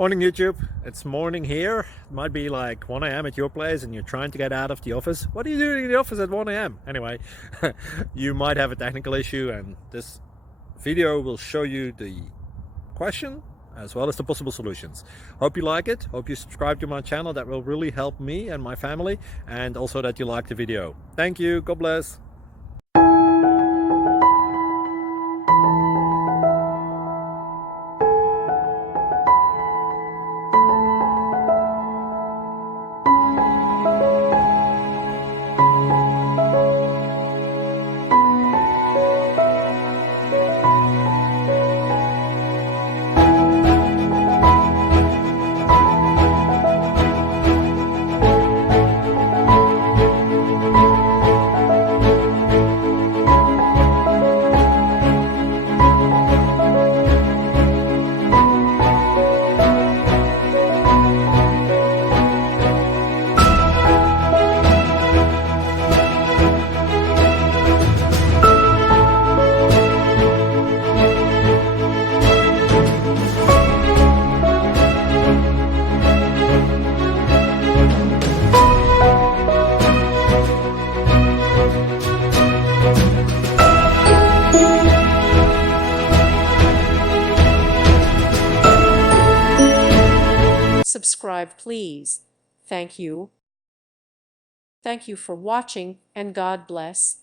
Morning YouTube, it's morning here. It might be like 1 a.m. at your place and you're trying to get out of the office. What are you doing in the office at 1 a.m.? Anyway, you might have a technical issue and this video will show you the question as well as the possible solutions. Hope you like it, hope you subscribe to my channel. That will really help me and my family, and also that you like the video. Thank you, God bless. Subscribe, please. Thank you. Thank you for watching, and God bless.